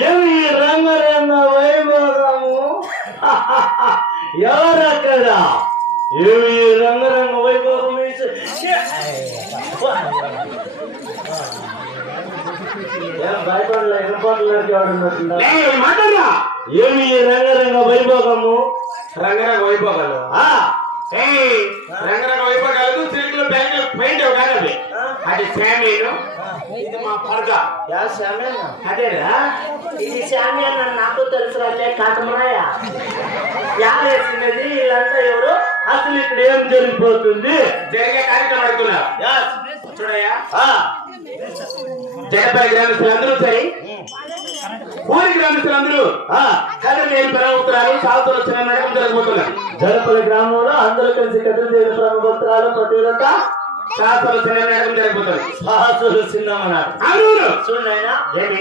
ఏమి రంగరంగ వైభోగము ఎవరక్కడ ఏమి రంగరంగ వైభోగం భయపడలే మాట్లాడరా ఏమి రంగరంగ వైభోగము రంగరంగ వైభోగాలు రంగరంగ వైభోగాలు సిల్క్లో బ్యాంకులో పెయింట్ కాదు అవి అది శామీను ఇది మా పరద అదేరా ఇది శామ్యాన్ నాకు తెలుసు కాటమరాయ యాలేసినది వీళ్ళంతా ఎవరు అసలు ఇక్కడ ఏం జరిగిపోతుంది జరిగే కార్యక్రమం అడుగుతున్నారు చూడయ్యా జగపల్లి గ్రామస్తులందరూ సరే ఊరి గ్రామస్తులందరూ కథలు నేను పెరగబోతున్నారు సాగుతులు వచ్చిన నడకం జరగబోతున్నారు జగపల్లి గ్రామంలో అందరూ కలిసి కథలు దేని ప్రమోత్తరాలు పట్టుదలత సాహసాలు చిన్న నడకం జరగబోతున్నారు సాహసులు చిన్నమన్నారు అవును చూడండి ఆయన ఏమి